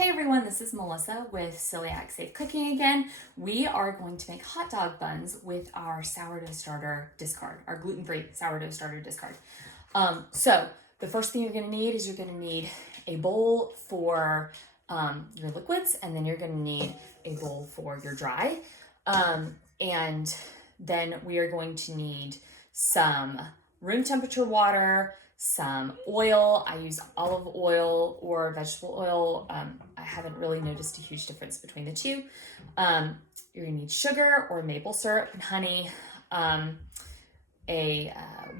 Hey everyone, this is Melissa with Celiac Safe Cooking again. We are going to make hot dog buns with our sourdough starter discard, our gluten-free sourdough starter discard. So the first thing you're going to need is you're going to need a bowl for your liquids, and then you're going to need a bowl for your dry. And then we are going to need some room temperature water, some oil. I use olive oil or vegetable oil. I haven't really noticed a huge difference between the two. You're gonna need sugar or maple syrup and honey,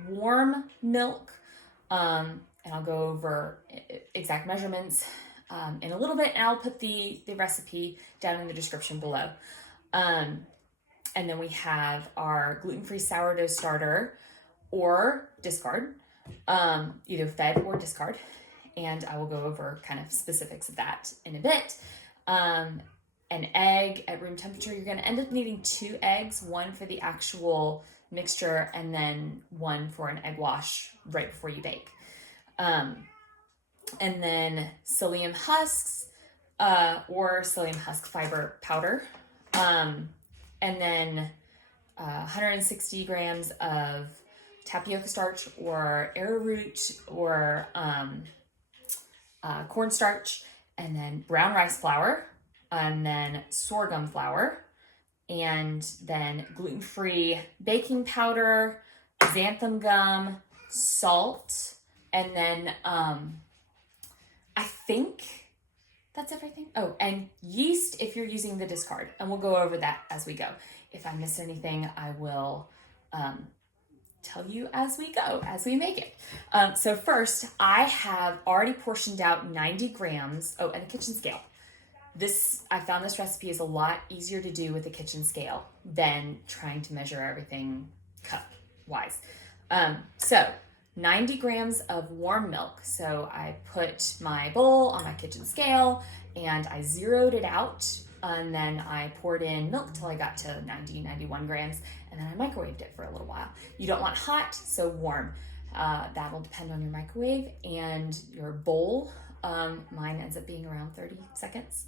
warm milk, and I'll go over exact measurements in a little bit, and I'll put the recipe down in the description below. And then we have our gluten-free sourdough starter or discard, either fed or discard, and I will go over kind of specifics of that in a bit. An egg at room temperature. You're going to end up needing 2 eggs, one for the actual mixture and then one for an egg wash right before you bake. And then psyllium husks or psyllium husk fiber powder, and then 160 grams of tapioca starch or arrowroot or cornstarch, and then brown rice flour, and then sorghum flour, and then gluten-free baking powder, xanthan gum, salt, and then I think that's everything. Oh, and yeast if you're using the discard, and we'll go over that as we go. If I miss anything, I will tell you as we go, as we make it. So first, I have already portioned out 90 grams, and a kitchen scale. I found this recipe is a lot easier to do with a kitchen scale than trying to measure everything cup-wise. So 90 grams of warm milk. So I put my bowl on my kitchen scale and I zeroed it out, and then I poured in milk till I got to 91 grams, and then I microwaved it for a little while. You don't want hot, so warm. That'll depend on your microwave and your bowl. Mine ends up being around 30 seconds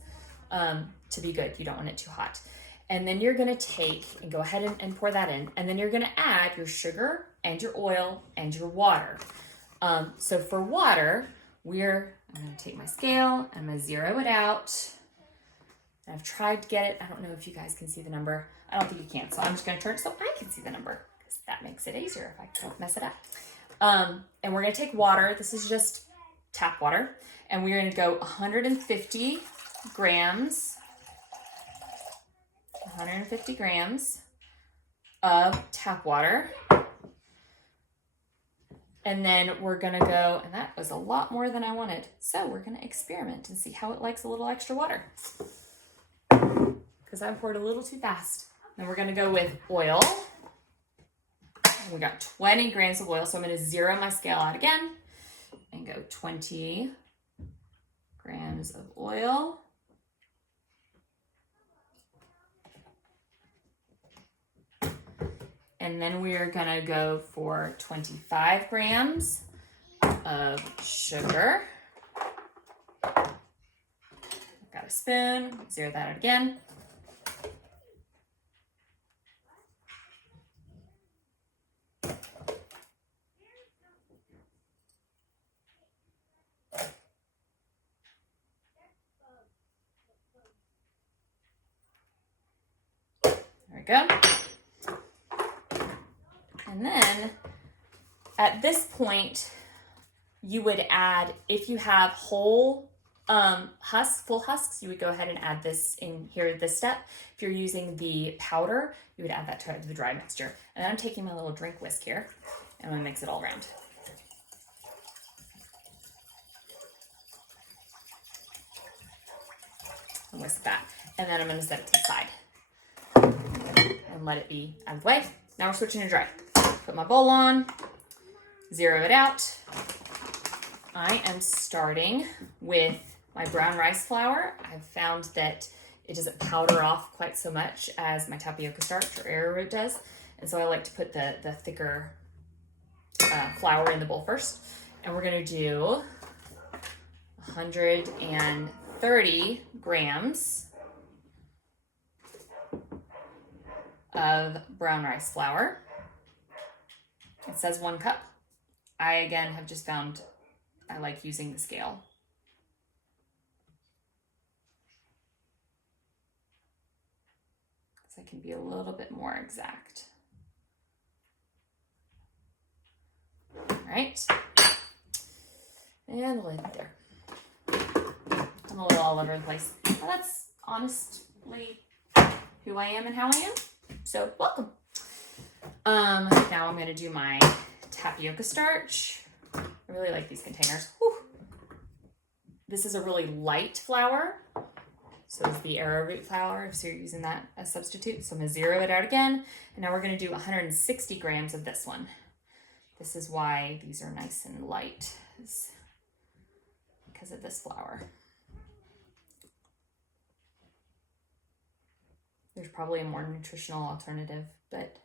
to be good. You don't want it too hot. And then you're gonna take and go ahead and pour that in, and then you're gonna add your sugar and your oil and your water. So for water, I'm gonna take my scale, I'm gonna zero it out. I've tried to get it. I don't know if you guys can see the number. I don't think you can, so I'm just gonna turn it so I can see the number, because that makes it easier if I don't mess it up. And we're gonna take water. This is just tap water. And we're gonna go 150 grams of tap water. And then we're gonna go, and that was a lot more than I wanted. So we're gonna experiment and see how it likes a little extra water, because I poured a little too fast. Then we're gonna go with oil. We got 20 grams of oil, so I'm gonna zero my scale out again and go 20 grams of oil. And then we are gonna go for 25 grams of sugar. I've got a spoon, zero that out again. There we go. And then at this point, you would add, if you have whole full husks, you would go ahead and add this in here, this step. If you're using the powder, you would add that to the dry mixture. And then I'm taking my little drink whisk here, and I'm gonna mix it all around. And whisk that. And then I'm gonna set it to the side and let it be out of the way. Now we're switching to dry. Put my bowl on, zero it out. I am starting with my brown rice flour. I've found that it doesn't powder off quite so much as my tapioca starch or arrowroot does. And so I like to put the thicker flour in the bowl first. And we're gonna do 130 30 grams of brown rice flour. It says 1 cup. I, again, have just found I like using the scale. Because I can be a little bit more exact. All right. And the lid there. I'm a little all over the place. But that's honestly who I am and how I am. So welcome. Now I'm gonna do my tapioca starch. I really like these containers. Whew. This is a really light flour. So is the arrowroot flour, if you're using that as substitute. So I'm gonna zero it out again. And now we're gonna do 160 grams of this one. This is why these are nice and light, is because of this flour. There's probably a more nutritional alternative, but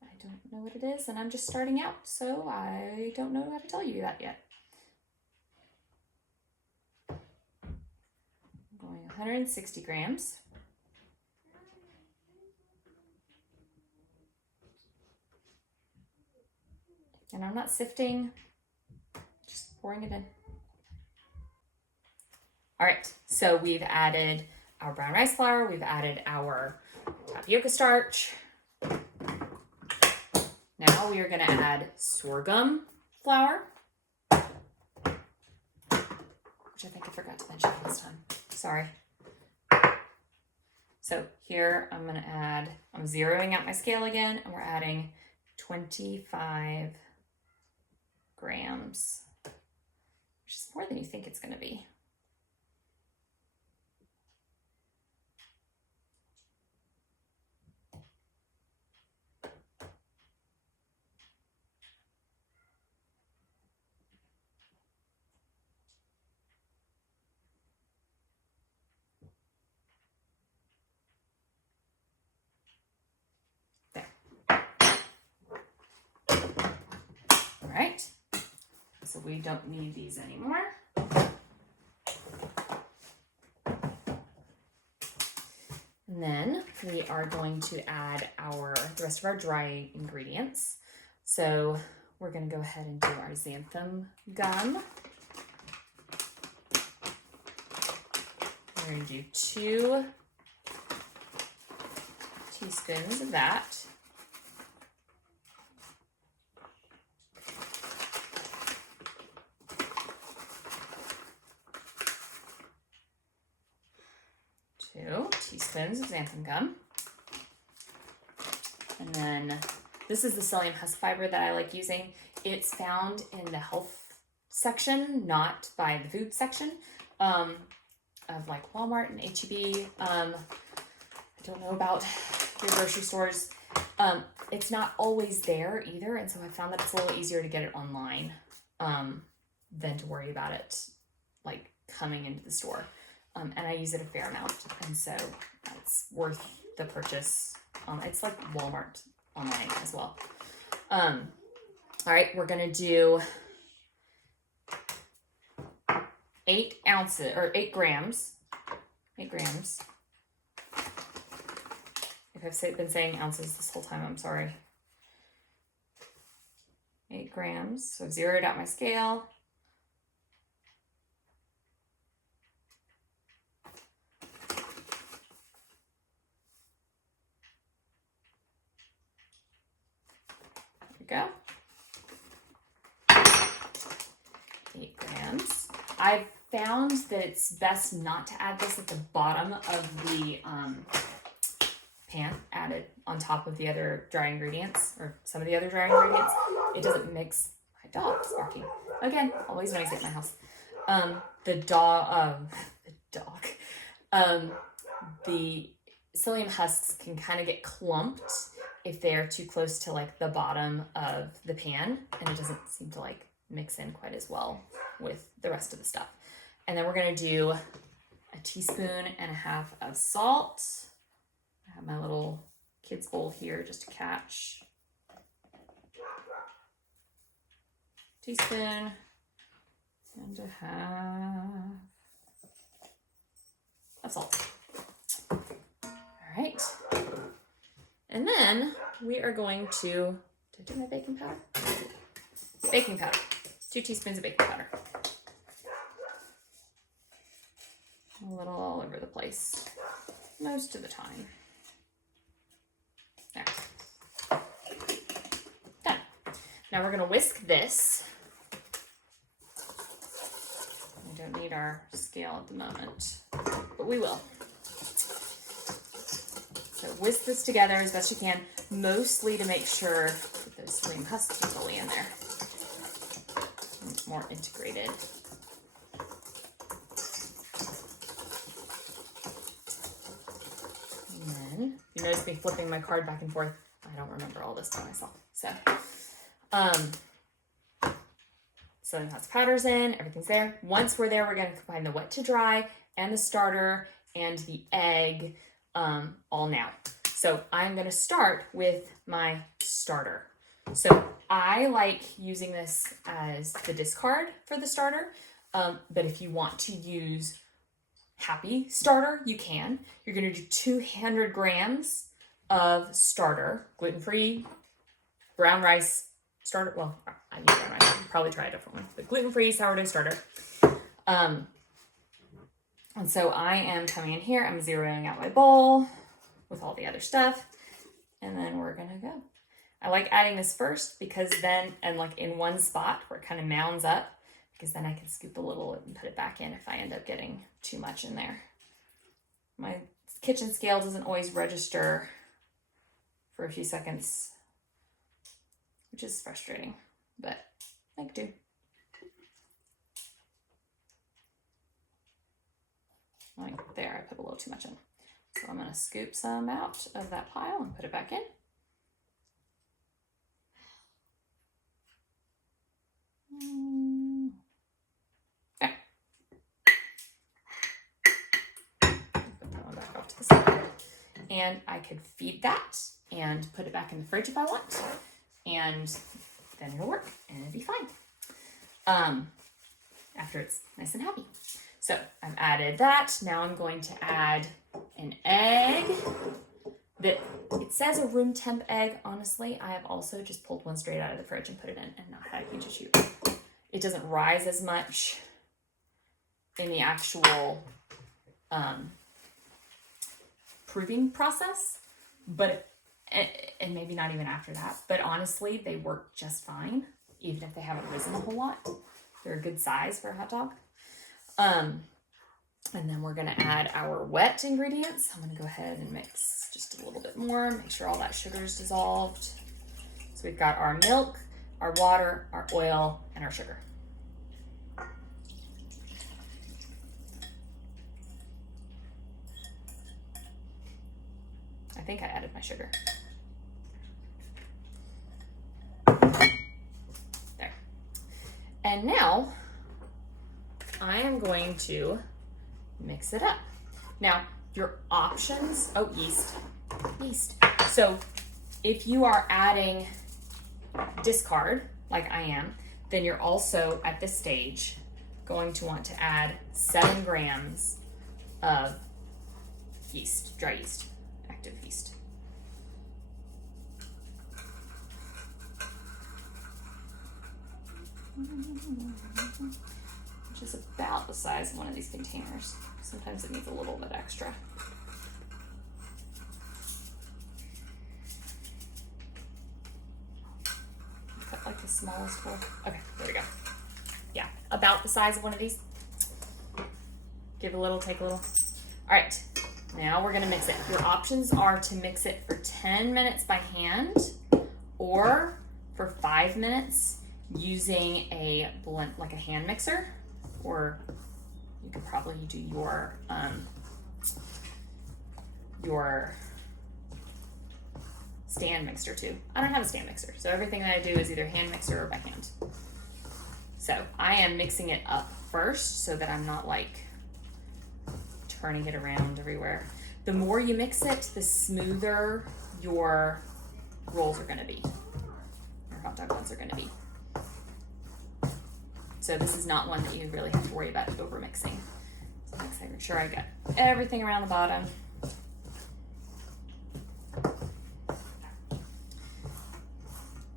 I don't know what it is, and I'm just starting out, so I don't know how to tell you that yet. I'm going 160 grams. And I'm not sifting, just pouring it in. All right, so we've added our brown rice flour, we've added our tapioca starch. Now we are gonna add sorghum flour, which I think I forgot to mention last time, sorry. So here I'm zeroing out my scale again, and we're adding 25 grams, which is more than you think it's gonna be. Right, so we don't need these anymore. And then we are going to add the rest of our dry ingredients. So we're going to go ahead and do our xanthan gum. We're going to do 2 teaspoons of that. Teaspoons of xanthan gum. And then this is the psyllium husk fiber that I like using. It's found in the health section, not by the food section of like Walmart and HEB. I don't know about your grocery stores. It's not always there either, and so I found that it's a little easier to get it online than to worry about it like coming into the store. And I use it a fair amount, and so it's worth the purchase. It's like Walmart online as well. All right, we're gonna do 8 ounces, or 8 grams. 8 grams. If I've been saying ounces this whole time, I'm sorry. 8 grams, so I've zeroed out my scale. Go. 8 grams. I've found that it's best not to add this at the bottom of the pan, add it on top of the other dry ingredients, or some of the other dry ingredients. It doesn't mix. My dog's barking. Again, always noisy at my house. The psyllium husks can kind of get clumped if they're too close to like the bottom of the pan, and it doesn't seem to like mix in quite as well with the rest of the stuff. And then we're gonna do 1.5 teaspoons of salt. I have my little kid's bowl here just to catch. 1.5 teaspoons. of salt. All right. And then we are going to, did I do my baking powder? Baking powder, 2 teaspoons of baking powder. A little all over the place, most of the time. There. Done. Now we're gonna whisk this. We don't need our scale at the moment, but we will. So whisk this together as best you can, mostly to make sure that those green husks are fully in there. It's more integrated. And then, you notice me flipping my card back and forth. I don't remember all this by myself. So, psyllium husk powder's in, everything's there. Once we're there, we're gonna combine the wet to dry and the starter and the egg all now. So I'm gonna start with my starter. So I like using this as the discard for the starter, but if you want to use happy starter, you can. You're gonna do 200 grams of starter, gluten-free, brown rice starter. Well, I use brown rice, you can probably try a different one, but gluten-free sourdough starter. And so I am coming in here, I'm zeroing out my bowl with all the other stuff, and then we're gonna go. I like adding this first because then, and like in one spot where it kind of mounds up, because then I can scoop a little and put it back in if I end up getting too much in there. My kitchen scale doesn't always register for a few seconds, which is frustrating, but I do. Like there, I put a little too much in. So I'm gonna scoop some out of that pile and put it back in. Okay. Put that one back off to the side. And I could feed that and put it back in the fridge if I want. And then it'll work and it'll be fine. After it's nice and happy. So I've added that. Now I'm going to add an egg. That it says a room temp egg. Honestly, I have also just pulled one straight out of the fridge and put it in and not had a huge issue. It doesn't rise as much in the actual proving process, but and maybe not even after that. But honestly, they work just fine, even if they haven't risen a whole lot. They're a good size for a hot dog. And then we're gonna add our wet ingredients. I'm gonna go ahead and mix just a little bit more, make sure all that sugar is dissolved. So we've got our milk, our water, our oil, and our sugar. I think I added my sugar. There. And now I am going to mix it up. Now, your options, oh, yeast. So if you are adding discard, like I am, then you're also at this stage going to want to add 7 grams of yeast, dry yeast, active yeast. Which is about the size of one of these containers. Sometimes it needs a little bit extra. Cut like the smallest one. Okay, there we go. Yeah, about the size of one of these. Give a little, take a little. All right, now we're gonna mix it. Your options are to mix it for 10 minutes by hand or for 5 minutes using a blend, like a hand mixer, or you could probably do your stand mixer too. I don't have a stand mixer, so everything that I do is either hand mixer or by hand. So I am mixing it up first so that I'm not like turning it around everywhere. The more you mix it, the smoother your rolls are gonna be. Your hot dog buns are gonna be. So this is not one that you really have to worry about over mixing. So mix that Make sure I get everything around the bottom.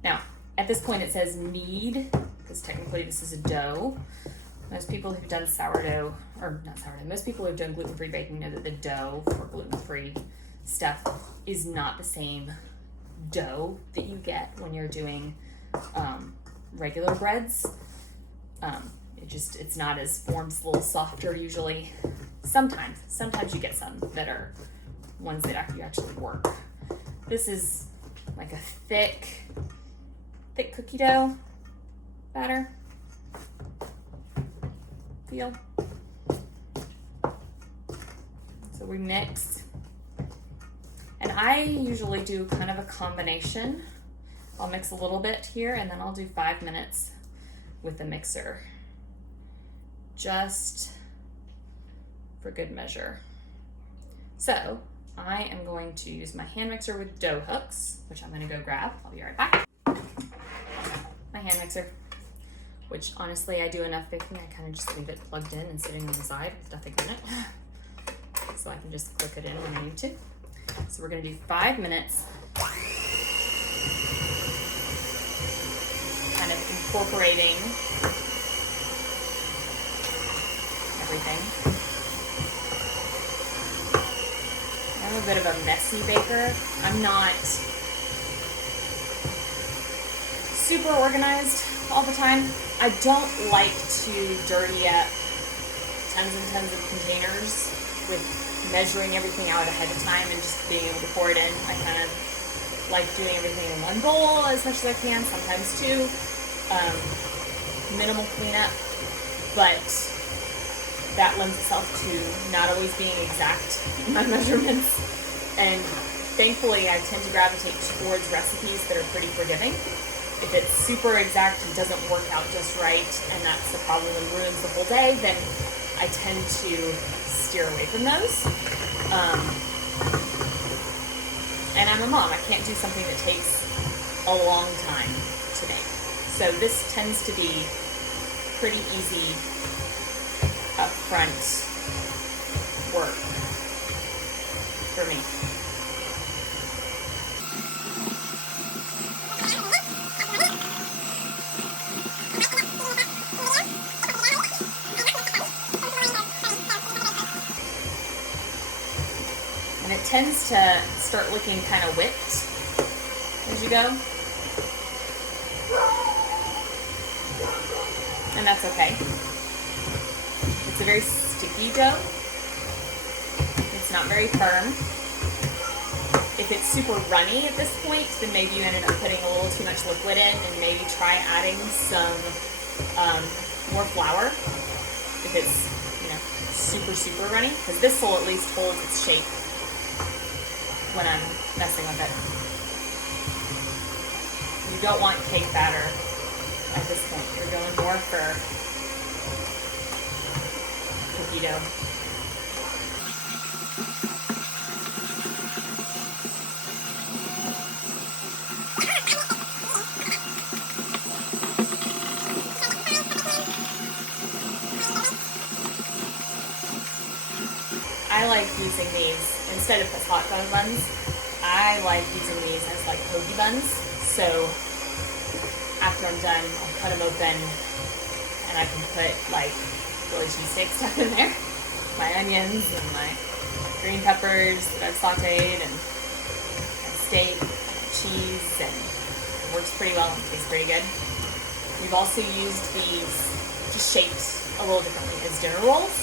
Now, at this point it says knead, because technically this is a dough. Most people who've done sourdough, or not sourdough, most people who've done gluten-free baking know that the dough for gluten-free stuff is not the same dough that you get when you're doing regular breads. It's not as formed, it's a little softer usually. Sometimes you get some that are ones that actually work. This is like a thick cookie dough batter. Feel. So we mix. And I usually do kind of a combination. I'll mix a little bit here and then I'll do 5 minutes with the mixer. Just for good measure. So I am going to use my hand mixer with dough hooks, which I'm going to go grab. I'll be right back. My hand mixer, which honestly I do enough baking, I kind of just leave it plugged in and sitting on the side with nothing in it. So I can just click it in when I need to. So we're going to do 5 minutes. Kind of incorporating everything. I'm a bit of a messy baker. I'm not super organized all the time. I don't like to dirty up tons and tons of containers with measuring everything out ahead of time and just being able to pour it in. I kind of like doing everything in one bowl as much as I can, sometimes two. Minimal cleanup, but that lends itself to not always being exact in my measurements. And thankfully, I tend to gravitate towards recipes that are pretty forgiving. If it's super exact and doesn't work out just right, and that's the problem and ruins the whole day, then I tend to steer away from those. And I'm a mom. I can't do something that takes a long time to make. So this tends to be pretty easy upfront work for me. And it tends to start looking kind of whipped as you go. And that's okay. It's a very sticky dough. It's not very firm. If it's super runny at this point, then maybe you ended up putting a little too much liquid in, and maybe try adding some more flour if it's, super runny, because this will at least hold its shape when I'm messing with it. You don't want cake batter at this point. You're going more for cookie dough. I like using these instead of the hot dog buns. I like using these as like hoagie buns. So after I'm done, I'll cut them open and I can put like Philly cheesesteak stuff in there. My onions and my green peppers that I've sauteed and steak, cheese, and it works pretty well and tastes pretty good. We've also used these just shaped a little differently as dinner rolls.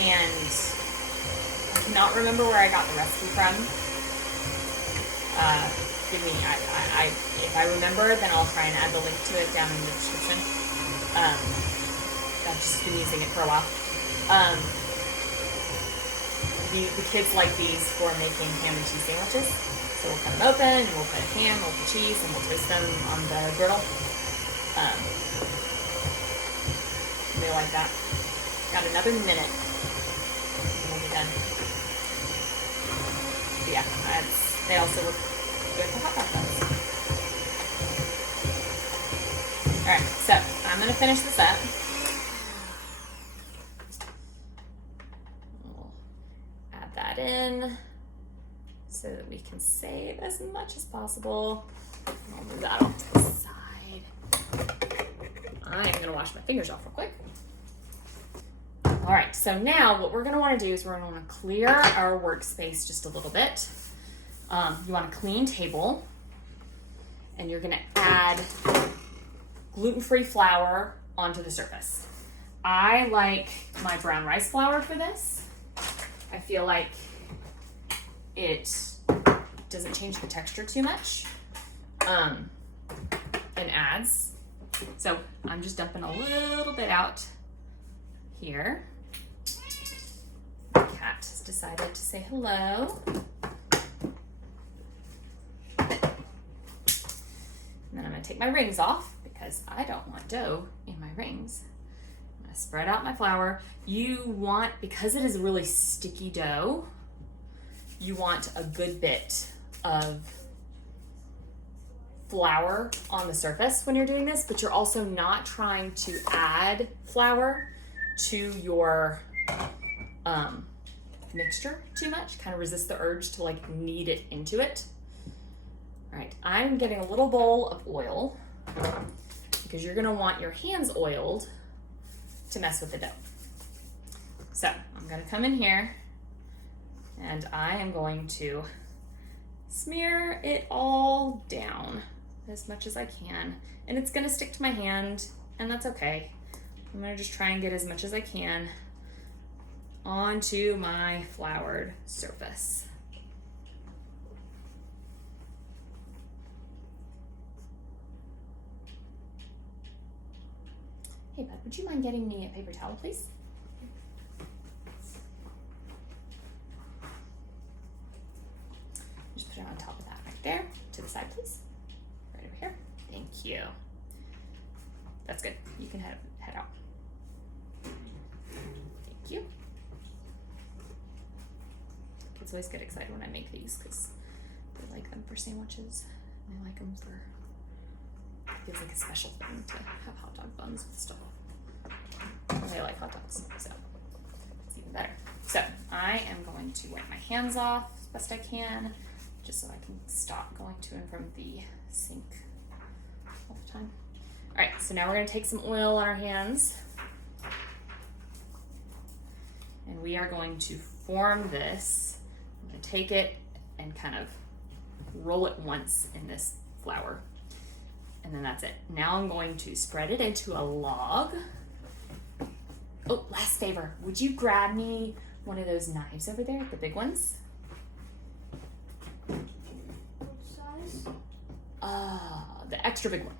And I cannot remember where I got the recipe from. If I remember, then I'll try and add the link to it down in the description. I've just been using it for a while. The kids like these for making ham and cheese sandwiches. So we'll cut them open, and we'll put ham, we'll put cheese, and we'll toast them on the griddle. They like that. Got another minute. We'll be done. But yeah, they also work good for hot dog buns. Alright, so I'm going to finish this up. in so that we can save as much as possible. I'll move that off to the side. I am gonna wash my fingers off real quick. All right, so now what we're gonna wanna do is we're gonna wanna clear our workspace just a little bit. You want a clean table, and you're gonna add gluten-free flour onto the surface. I like my brown rice flour for this. I feel like it doesn't change the texture too much, and adds. So I'm just dumping a little bit out here. The cat has decided to say hello. And then I'm gonna take my rings off because I don't want dough in my rings. I'm gonna spread out my flour. You want, because it is a really sticky dough, you want a good bit of flour on the surface when you're doing this, but you're also not trying to add flour to your mixture too much. Kind of resist the urge to like knead it into it. All right, I'm getting a little bowl of oil because you're gonna want your hands oiled to mess with the dough. So I'm gonna come in here and I am going to smear it all down as much as I can. And it's gonna stick to my hand, and that's okay. I'm gonna just try and get as much as I can onto my floured surface. Hey bud, would you mind getting me a paper towel, please? Just put it on top of that right there. To the side, please. Right over here. Thank you. That's good. You can head out. Thank you. Kids always get excited when I make these because they like them for sandwiches. And they like them for, it feels like a special thing to have hot dog buns with stuff. They like hot dogs, so it's even better. So I am going to wipe my hands off as best I can, just so I can stop going to and from the sink all the time. All right, so now we're gonna take some oil on our hands, and we are going to form this. I'm gonna take it and kind of roll it once in this flour, and then that's it. Now I'm going to spread it into a log. Oh, last favor, would you grab me one of those knives over there, the big ones? What size? The extra big one.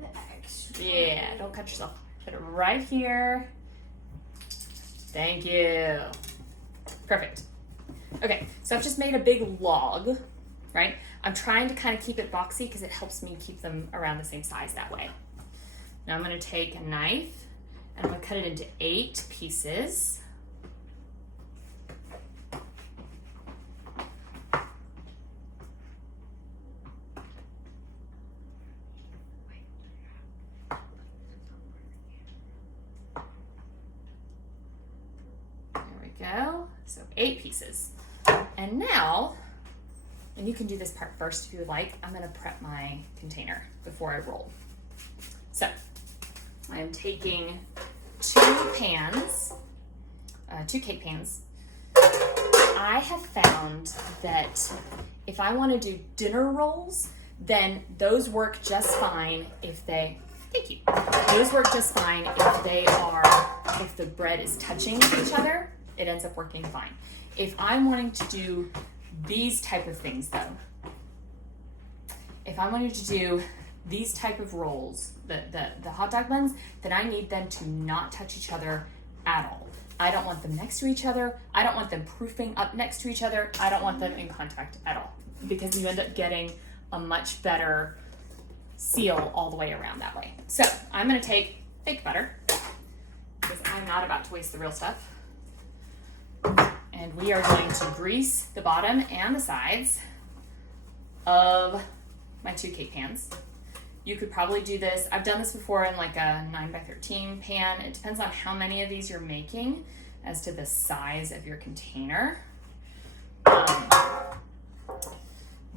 The extra. Yeah, don't cut yourself. Put it right here. Thank you. Perfect. Okay, so I've just made a big log, right? I'm trying to kind of keep it boxy because it helps me keep them around the same size that way. Now I'm gonna take a knife and I'm gonna cut it into 8 pieces. There we go. So 8 pieces. And now, and you can do this part first if you would like, I'm gonna prep my container before I roll. So I am taking 2 pans, 2 cake pans. I have found that if I want to do dinner rolls, then those work just fine if they, thank you, those work just fine if they are, if the bread is touching each other, it ends up working fine. If I'm wanting to do these type of things though, if I'm wanting to do these type of rolls, the hot dog buns, then I need them to not touch each other at all. I don't want them next to each other. I don't want them proofing up next to each other. I don't want them in contact at all because you end up getting a much better seal all the way around that way. So I'm gonna take fake butter because I'm not about to waste the real stuff. And we are going to grease the bottom and the sides of my 2 cake pans. You could probably do this. I've done this before in like a 9x13 pan. It depends on how many of these you're making as to the size of your container.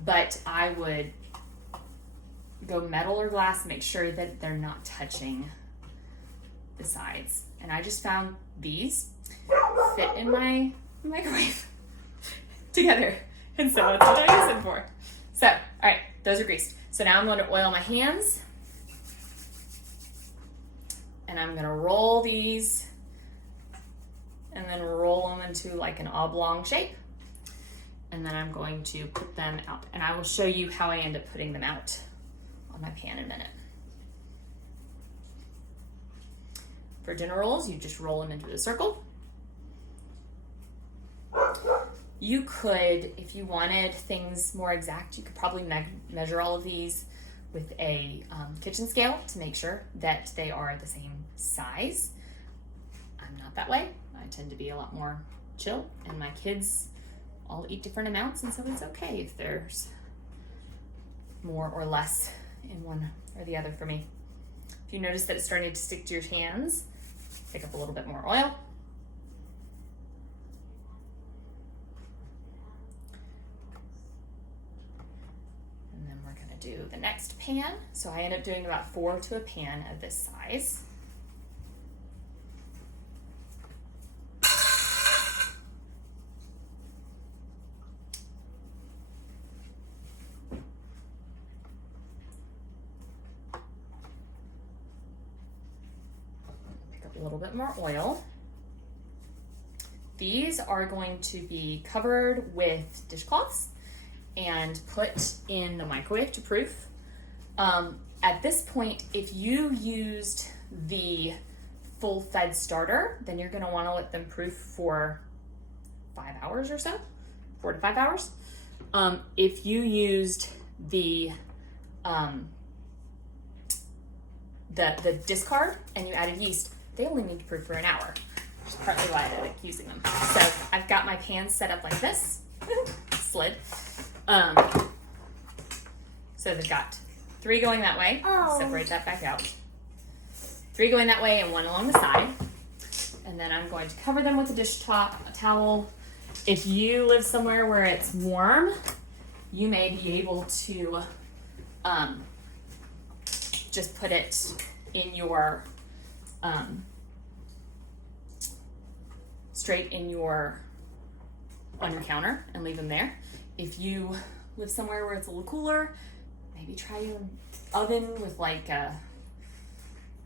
But I would go metal or glass, make sure that they're not touching the sides. And I just found these fit in my microwave together. And so that's what I use them for. So, all right, those are greased. So now I'm going to oil my hands. And I'm going to roll these and then roll them into like an oblong shape. And then I'm going to put them out. And I will show you how I end up putting them out on my pan in a minute. For dinner rolls, you just roll them into a circle. You could, if you wanted things more exact, you could probably measure all of these with a kitchen scale to make sure that they are the same size. I'm not that way. I tend to be a lot more chill, and my kids all eat different amounts, and so it's okay if there's more or less in one or the other for me. If you notice that it's starting to stick to your hands, pick up a little bit more oil. And then we're gonna do the next pan. So I end up doing about 4 to a pan of this size. A little bit more oil. These are going to be covered with dishcloths and put in the microwave to proof. At this point, if you used the full-fed starter, then you're going to want to let them proof for 5 hours or so, 4 to 5 hours. If you used the discard and you added yeast, they only need to proof for an hour, which is partly why I like using them. So I've got my pan set up like this, slid. So they've got 3 going that way, separate that back out. 3 going that way and 1 along the side. And then I'm going to cover them with a dish towel. If you live somewhere where it's warm, you may be able to just put it in your straight in your on your counter and leave them there. If you live somewhere where it's a little cooler, maybe try an oven with like a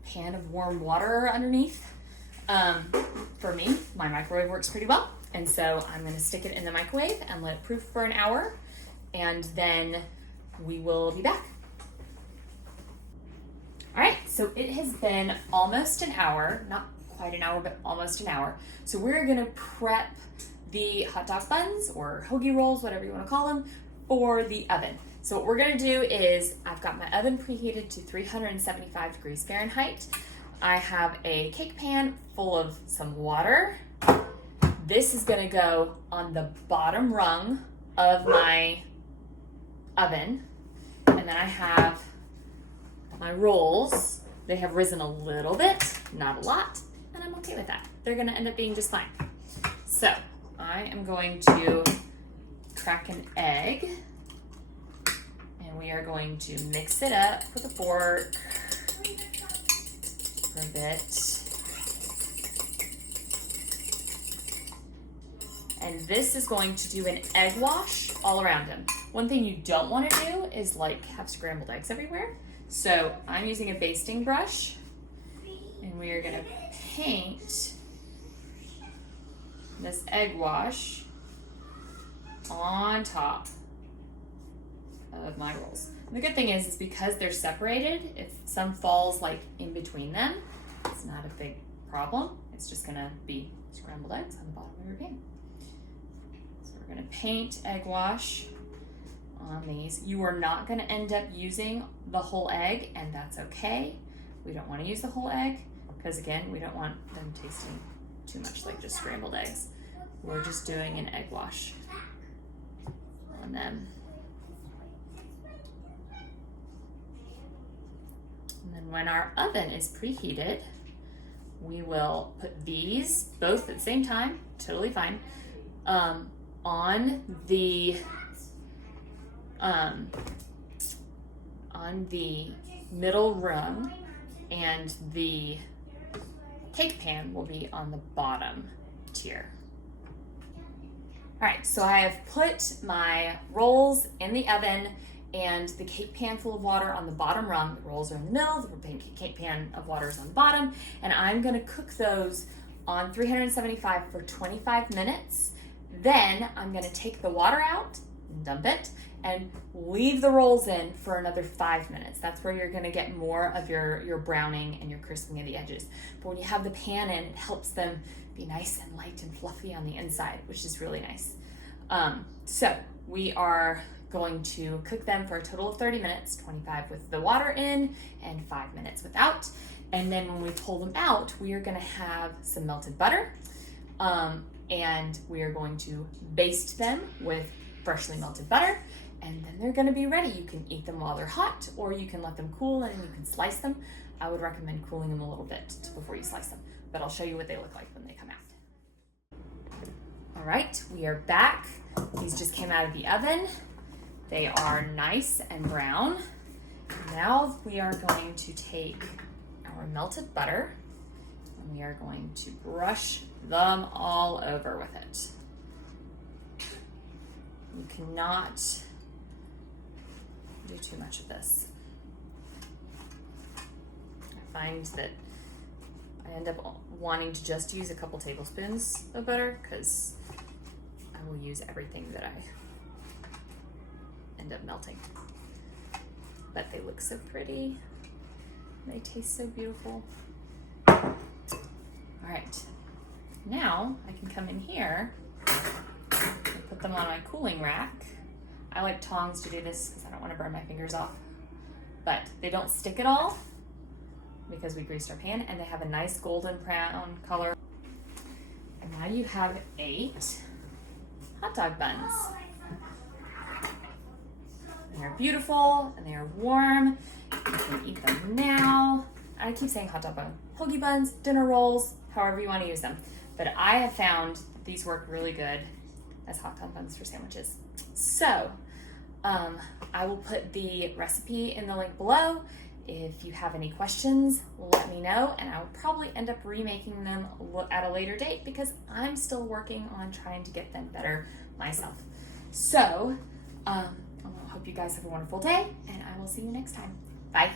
pan of warm water underneath. For me, my microwave works pretty well, and so I'm going to stick it in the microwave and let it proof for an hour, and then we will be back. All right, so it has been almost an hour, not quite an hour, but almost an hour. So we're gonna prep the hot dog buns or hoagie rolls, whatever you wanna call them, for the oven. So what we're gonna do is, I've got my oven preheated to 375 degrees Fahrenheit. I have a cake pan full of some water. This is gonna go on the bottom rung of my oven. And then I have my rolls. They have risen a little bit, not a lot, and I'm okay with that. They're gonna end up being just fine. So I am going to crack an egg, and we are going to mix it up with a fork for a bit. And this is going to do an egg wash all around them. One thing you don't want to do is like have scrambled eggs everywhere. So I'm using a basting brush, and we are going to paint this egg wash on top of my rolls. And the good thing is because they're separated, if some falls like in between them, it's not a big problem. It's just going to be scrambled eggs on the bottom of your pan. So we're going to paint egg wash on these. You are not going to end up using the whole egg, and that's okay. We don't want to use the whole egg because, again, we don't want them tasting too much like just scrambled eggs. We're just doing an egg wash on them. And then when our oven is preheated, we will put these both at the same time, totally fine, on the middle rung, and the cake pan will be on the bottom tier. All right, so I have put my rolls in the oven and the cake pan full of water on the bottom rung. The rolls are in the middle, the cake pan of water is on the bottom, and I'm gonna cook those on 375 for 25 minutes. Then I'm gonna take the water out, dump it, and leave the rolls in for another 5 minutes. That's where you're gonna get more of your browning and your crisping of the edges. But when you have the pan in, it helps them be nice and light and fluffy on the inside, which is really nice. So we are going to cook them for a total of 30 minutes, 25 with the water in and 5 minutes without. And then when we pull them out, we are gonna have some melted butter, and we are going to baste them with freshly melted butter, and then they're gonna be ready. You can eat them while they're hot, or you can let them cool and you can slice them. I would recommend cooling them a little bit before you slice them, but I'll show you what they look like when they come out. All right, we are back. These just came out of the oven. They are nice and brown. Now we are going to take our melted butter and we are going to brush them all over with it. You cannot do too much of this. I find that I end up wanting to just use a couple tablespoons of butter because I will use everything that I end up melting. But they look so pretty. They taste so beautiful. All right, now I can come in here and put them on my cooling rack. I like tongs to do this because I don't want to burn my fingers off. But they don't stick at all because we greased our pan, and they have a nice golden brown color. And now you have 8 hot dog buns. They are beautiful and they are warm. You can eat them now. I keep saying hot dog bun. Hoagie buns, dinner rolls, however you want to use them. But I have found that these work really good as hot dog buns for sandwiches. So I will put the recipe in the link below. If you have any questions, let me know, and I will probably end up remaking them at a later date because I'm still working on trying to get them better myself. So I hope you guys have a wonderful day, and I will see you next time. Bye.